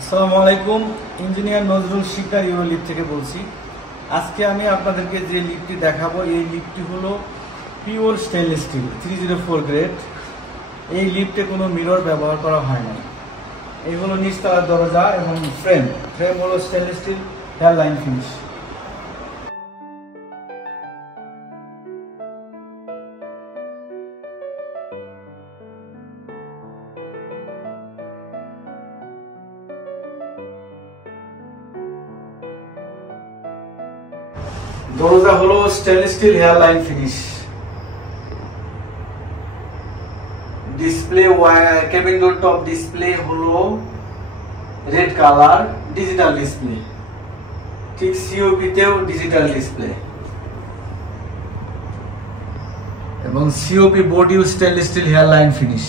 আসসালামু আলাইকুম। Engineer Nazrul Shikdar Euro Lift থেকে বলছি। আজকে আমি আপনাদেরকে যে লিফটটি দেখাবো, এই লিফটটি হলো পিওর স্টেনলেস স্টিল 304 গ্রেড। এই লিফটে কোনো মিরর ব্যবহার করা হয় না। এই হলো নিচতলার দরজা এবং ফ্রেম হলো stainless steel hair line finish. দরজা হলো stainless steel hair line finish. Display cabin door top display হলো রেড কালার ডিজিটাল ডিসপ্লে, ঠিক সিওপি তেও ডিজিটাল ডিসপ্লে এবং সিওপি বডিও stainless steel hair line finish.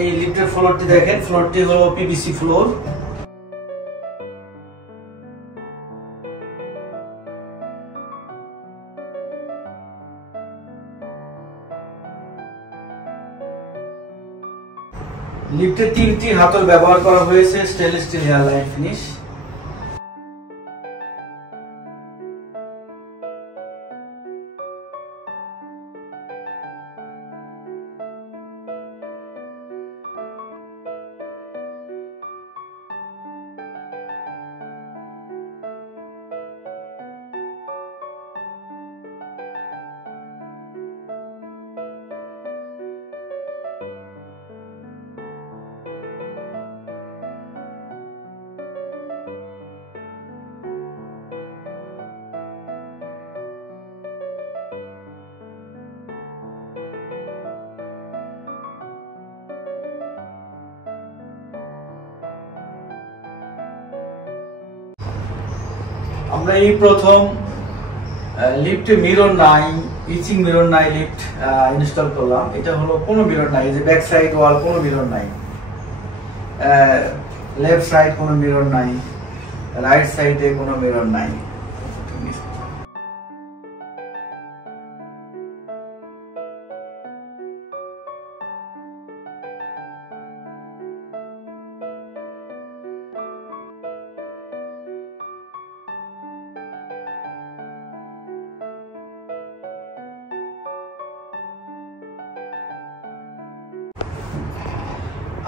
এই লিফটের ফ্লোরটি দেখেন, ফ্লোরটি হলো পিভিসি ফ্লোর। লিফটে 3টি হাতল ব্যবহার করা হয়েছে stainless steel hair line finish. আমরা এই প্রথম লিফটে মিরর নাই, ইচিং মিরর নাই, লিফট ইনস্টল করলাম। এটা হলো কোনো মিরর নাই, এই যে ব্যাক সাইড ওয়াল কোনো মিরর নাই, লেফট সাইড কোনো মিরর নাই, রাইট সাইডে কোনো মিরর নাই।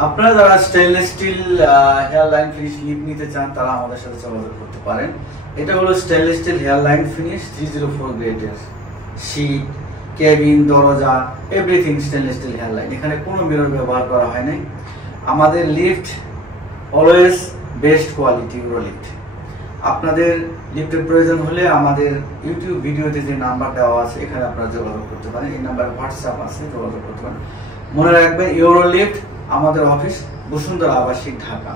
আপনারা যারা stainless steel hair line finish lift নিতে চান তারা আমাদের সাথে যোগাযোগ করতে পারেন। এটা হলো stainless steel hair line finish 304 গ্রেডের। শীট, কেবিন, দরজা everything stainless steel hair line. এখানে কোনো মিরর ব্যবহার করা হয় নাই। আমাদের lift always best quality Euro Lift. আপনাদের লিফটের প্রয়োজন হলে আমাদের ইউটিউব ভিডিওতে যে নাম্বার দেওয়া আছে এখানে আপনারা যোগাযোগ করতে পারেন। এই নাম্বারে হোয়াটসঅ্যাপ আছে, যোগাযোগ করতে পারেন। মনে রাখবেন, ইউরো লিফট আমাদের অফিস বসুন্ধরা আবাসিক, ঢাকা।